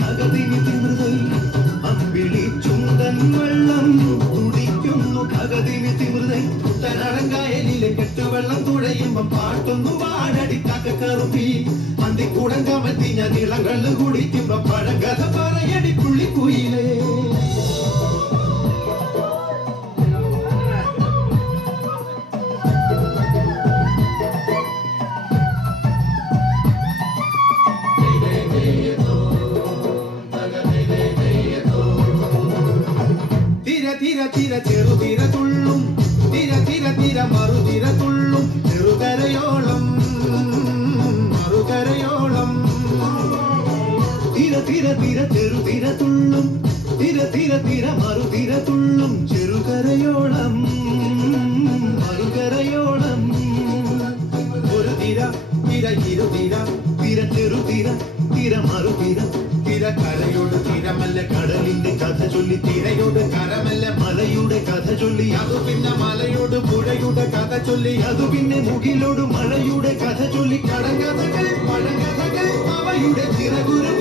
തകതിനി തിമൃതൈ അമ്പിളി ചുണ്ടൻ വെള്ളം തുടിക്കുന്നു തകതിനി തിമൃതൈ കുട്ടനടങ്കായലിലെ കെട്ടുവെള്ളം തുഴയുമ്പം പാട്ടൊന്നു പാടടി കറുപ്പി അന്തിക്കൂടം കമത്തി ഞാൻ ഇളങ്കള്ള് കുടിക്കുമ്പോ പഴങ്കഥ പറയടി പുള്ളിക്കുയിലേ. തിര തിര ചെറുതിര തുള്ളും തിര തിര തിര മറുതിര തുള്ളും ചെറുകരയോളം മറുകരയോളം തിര തിര തിര ചെറുതിര തുള്ളും തിര തിര തിര മറുതിര തുള്ളും ചെറുകരയോളം മറുകരയോളം ഒരു തിര തിര ഇരുതിര തിര ചെറുതിര തിര മറുതിര തിര കരയോട് തിരമല്ല കടലിന്റെ കഥ ചൊല്ലി തിരയോട് കരമല്ല മലയുടെ കഥ ചൊല്ലി അതു പിന്നെ മലയോട് പുഴയുടെ കഥ ചൊല്ലി അതു പിന്നെ മുകിലോട് മഴയുടെ കഥ ചൊല്ലി കടങ്കഥകൾ പഴങ്കഥകൾ അവയുടെ ചിറകുരു